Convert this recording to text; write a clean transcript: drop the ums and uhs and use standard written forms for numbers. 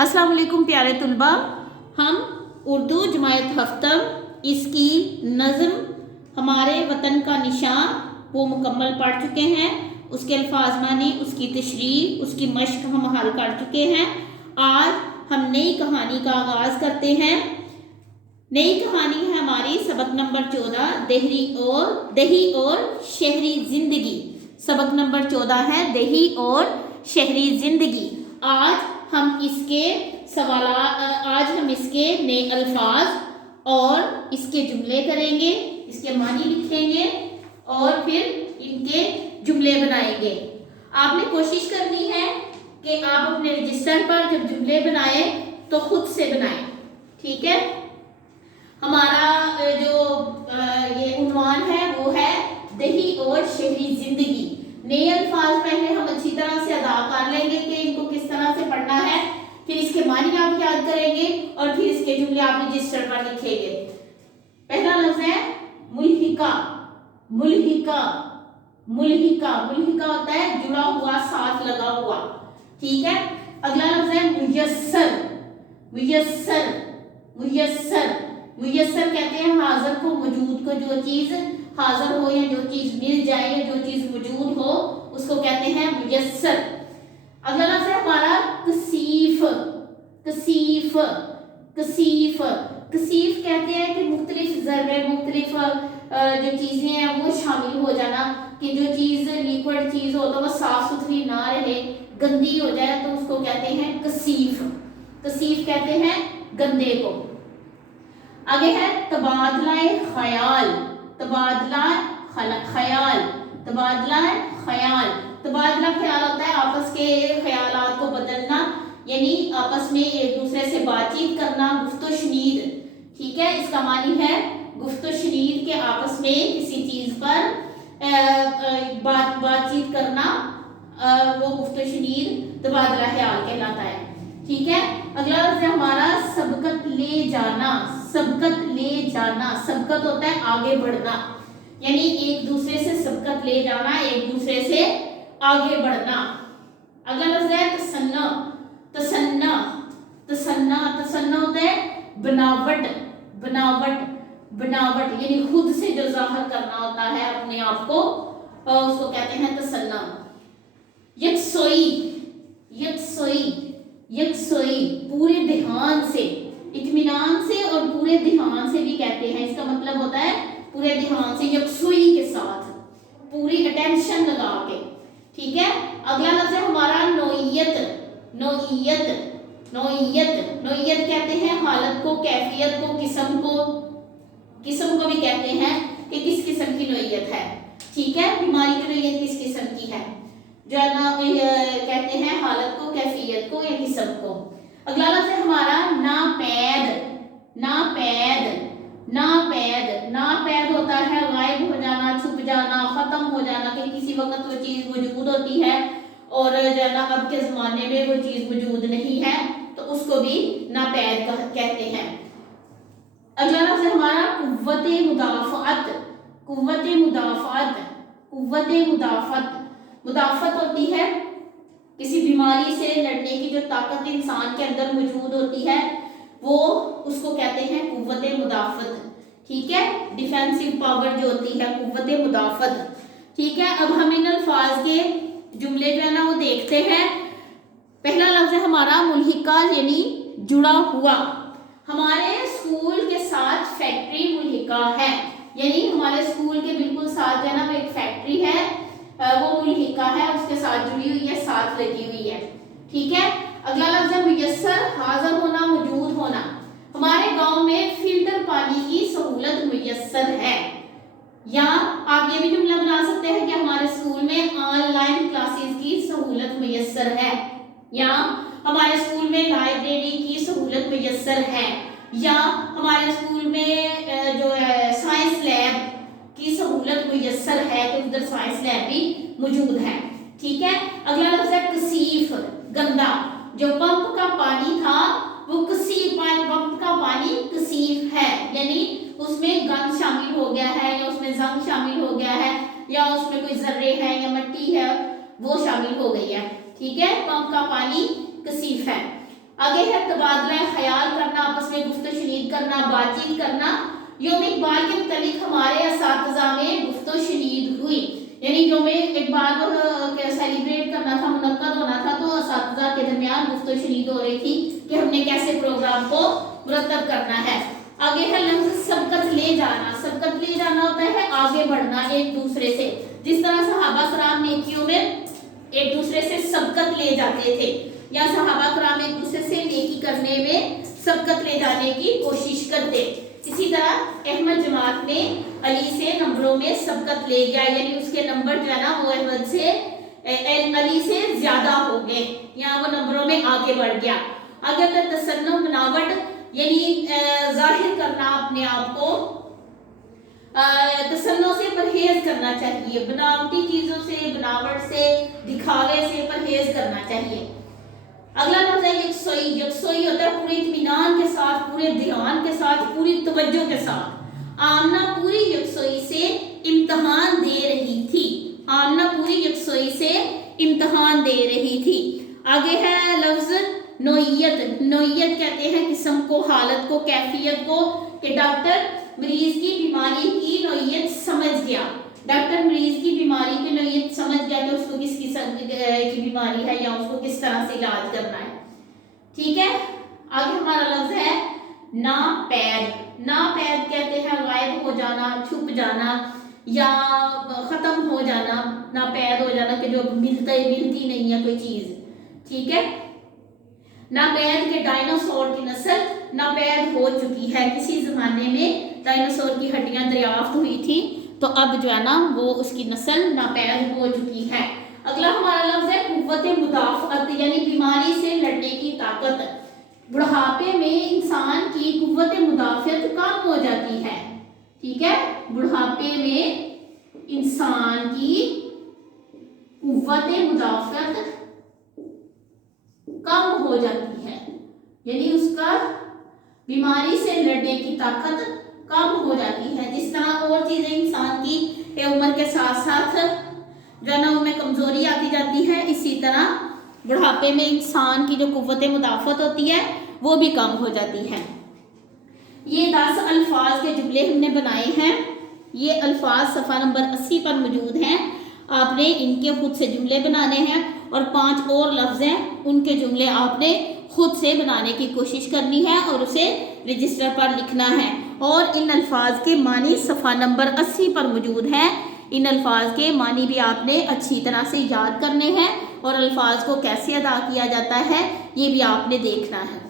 अस्सलाम वालेकुम प्यारे तलबा, हम उर्दू जमायत हफ्तम इस की नज़म हमारे वतन का निशान वो मुकम्मल पढ़ चुके हैं। उसके अल्फाज मानी, उसकी तशरीह, उसकी मश्क हम हल कर चुके हैं। आज हम नई कहानी का आगाज़ करते हैं। नई कहानी है हमारी सबक नंबर 14 दही और शहरी ज़िंदगी। सबक नंबर 14 है दही और शहरी ज़िंदगी। आज हम इसके नए अल्फाज और इसके जुमले करेंगे, इसके मानी लिखेंगे और फिर इनके जुमले बनाएंगे। आपने कोशिश करनी है कि आप अपने रजिस्टर पर जब जुमले बनाएं तो खुद से बनाएं, ठीक है। हमारा जो ये उन्वान है वो है दही और शहरी ज़िंदगी। नए अल्फाज पहले हम अच्छी तरह से अदा कर लेंगे कि इनको किस तरह से पढ़ना है, फिर इसके मानी आप याद करेंगे और फिर इसके जुमले आप रजिस्टर पर लिखेंगे। पहला लफ्ज है मुल्हिका। मुल्हिका मुल्हिका मुल्हिका होता है जुड़ा हुआ, साथ लगा हुआ, ठीक है। अगला लफ्ज है मुयस्सर। मुयस्सर मुयस्सर मुयस्सर कहते हैं हाजिर को, मौजूद को, जो चीज हाजिर हो या जो चीज मिल जाए या जो चीज मौजूद हो उसको कहते हैं मुयस्सर। अगला लफ्ज है हमारा कसीफ। कसीफ कसीफ कसीफ कहते हैं कि मुख्तलिफ ज़र्रे, मुख्तलिफ जो चीज़ें हैं वो शामिल हो जाना, कि जो चीज़ लिक्विड चीज़ हो तो वो साफ सुथरी ना रहे, गंदी हो जाए तो उसको कहते हैं कसीफ। कसीफ कहते हैं गंदे को। आगे है तबादला ख्याल। तबादला ख्याल तबादला ख्याल तबादला ख्याल होता है आपस के ख्यालात को बदलना, यानी आपस में एक दूसरे से बातचीत करना, गुफ्तो शनीद, ठीक है। इसका मानी है गुफ्तो शनीद के आपस में किसी चीज पर बातचीत करना, वो गुफ्तो शनीद तबादला ख्याल कहलाता है, ठीक है। अगला लफ्ज है हमारा सबकत ले जाना। सबकत ले जाना, सबकत होता है आगे बढ़ना, यानी एक दूसरे से सबकत ले जाना, एक दूसरे से आगे बढ़ना। अगला लफ्ज है तसन्ना। तसन्ना तसन्ना तसन्ना होता है बनावट। बनावट बनावट यानी खुद से जो जाहिर करना होता है अपने आप को, उसको कहते हैं तसन्ना। यकसोई। यकसोई यकसोई पूरे ध्यान से, इत्मीनान से और पूरे ध्यान से भी कहते हैं। इसका मतलब होता है पूरे ध्यान से, यकसुई के साथ, पूरी अटेंशन लगा के, ठीक है। अगला लफ्ज है हमारा नोइयत। नोइयत नोइयत नोइयत कहते हैं हालत को, कैफियत को, किस्म को। किस्म को भी कहते हैं कि किस किस्म की नोइयत है, ठीक है। बीमारी की नोइयत किस किस्म की है, जो है ना कहते हैं हालत को, कैफियत को या किस्म को। अगला लफ्ज है हमारा नापैद। नापैद नापैद नापैद होता है गायब हो जाना, छुप जाना, खत्म हो जाना, कि किसी वक्त वो चीज मौजूद होती है और जो है ना अब के जमाने में वो चीज मौजूद नहीं है, तो उसको भी नापैद कहते हैं। अगला लफ्ज है हमारा कुव्वत मुदाफअत। कुव्वत मुदाफअत कुव्वत मुदाफअत मुदाफत होती है किसी बीमारी से लड़ने की जो ताकत इंसान के अंदर मौजूद होती है, वो उसको कहते हैं कुव्वत मुदाफत, ठीक है। डिफेंसिव पावर जो होती है, कुव्वत मुदाफत, ठीक है। अब हम इन अल्फाज के जुमले जो है ना वो देखते हैं। पहला लफ्ज है हमारा मुल्हिका, यानी जुड़ा हुआ। हमारे स्कूल के साथ फैक्ट्री मुल्हिका है, यानी हमारे स्कूल के बिल्कुल साथ जो है ना वो एक फैक्ट्री है, वो मुल्हिका है, उसके साथ जुड़ी हुई है, साथ लगी हुई है, ठीक है। अगला लफ्ज है मुयस्सर, हाजिर होना, मौजूद होना। हमारे गांव में फिल्टर पानी की सहूलत मुयस्सर है। या आप ये भी जुमला बना सकते हैं कि हमारे स्कूल में ऑनलाइन क्लासेस की सहूलत मुयस्सर है, या हमारे स्कूल में लाइब्रेरी की सहूलत मुयस्सर है, या हमारे स्कूल में जो है साइंस लैब की सहूलत मुयस्सर है, तो उधर साइंस लैब भी मौजूद है, ठीक है। अगला लफ्ज है कसीफ, गंदा। जो पंप का पानी था वो कसीफ, पंप का पानी कसीफ है, यानी उसमें गंद शामिल हो गया है, या उसमें जंग शामिल हो गया है, या उसमें कोई जर्रे हैं या मिट्टी है वो शामिल हो गई है, ठीक है। पंप का पानी कसीफ है। आगे है तबादला ख्याल करना, आपस में गुफ्तगू शनीद करना, बातचीत करना। यौम इकबाल के मुतालिक हमारे असातिज़ा में गुफ्तगू शनीद हुई, यानी यौम इकबाल को सेलिब्रेट करना था, मुनक्कद होना था, तो असातिज़ा के दरमियान गुफ्तगू शनीद हो रही थी कि हमने कैसे प्रोग्राम को मुरतब करना है। आगे है लफ्ज़ सबकत ले जाना। सबकत ले जाना होता है आगे बढ़ना एक दूसरे से, जिस तरह सहाबा कराम नेकियों में एक दूसरे से सबकत ले जाते थे, या सहाबा कराम एक दूसरे से नेकी करने में सबकत ले जाने की कोशिश करते। इसी तरह अहमद जमात ने अली से नंबरों में सबकत ले गया, यानी उसके नंबर जो है ना वो अहमद से अली से ज्यादा हो गए, या वो नंबरों में आगे बढ़ गया। आगे तक तसन्नु बनावट, यानी जाहिर करना अपने आप को, तसन्नु से परहेज करना चाहिए, बनावटी चीजों से, बनावट से, दिखावे से परहेज करना चाहिए। अगला लफ्ज़ है यकसोई। यकसोई होता है पूरे इत्मीनान के साथ, पूरे ध्यान के साथ, पूरी तवज्जो के साथ। आमना पूरी यकसोई से इम्तिहान दे रही थी। आमना पूरी यकसोई से इम्तिहान दे रही थी। आगे है लफ्ज़ नोयत। नोयत कहते हैं किस्म को, हालत को, कैफियत को, कि डॉक्टर मरीज की बीमारी की नोयत समझ गया। डॉक्टर मरीज की बीमारी की नोयत समझ गया कि उसको किस किस्म की बीमारी है या उसको किस तरह से इलाज करना है। ठीक है, आगे हमारा लफ्ज है नापैद। नापैद कहते हैं गायब हो जाना, छुप जाना या खत्म हो जाना, नापैद हो जाना कि जो मिलती नहीं है कोई चीज। ठीक है, नापैद के डायनासोर की नस्ल नापैद हो चुकी है। किसी जमाने में डायनासोर की हड्डियां दरियाफ्त हुई थी, तो अब जो है ना वो उसकी नस्ल नापैद हो चुकी है। अगला हमारा लफ्ज है कुव्वत मुदाफ़अत, यानी बीमारी से लड़ने की ताकत। बुढ़ापे में इंसान की कुव्वत मुदाफ़अत कम हो जाती है। ठीक है, बुढ़ापे में इंसान की कुव्वत मुदाफ़अत कम हो जाती है, यानी उसका बीमारी से लड़ने की ताकत कम हो जाती है। जिस तरह और चीजें इंसान की उम्र के साथ साथ जो है ना उनमें कमजोरी आती जाती है, इसी तरह बुढ़ापे में इंसान की जो कुव्वत मुदाफ़अत होती है वो भी कम हो जाती है। ये 10 अल्फाज के जुमले हमने बनाए हैं। ये अल्फाज सफ़ा नंबर 80 पर मौजूद हैं। आपने इनके खुद से जुमले बनाने हैं और 5 और लफ्ज़ हैं, उनके जुमले आपने खुद से बनाने की कोशिश करनी है और उसे रजिस्टर पर लिखना है। और इन अल्फाज के मानी सफ़ा नंबर 80 पर मौजूद हैं। इन अल्फाज के मानी भी आपने अच्छी तरह से याद करने हैं और अल्फाज को कैसे अदा किया जाता है ये भी आपने देखना है।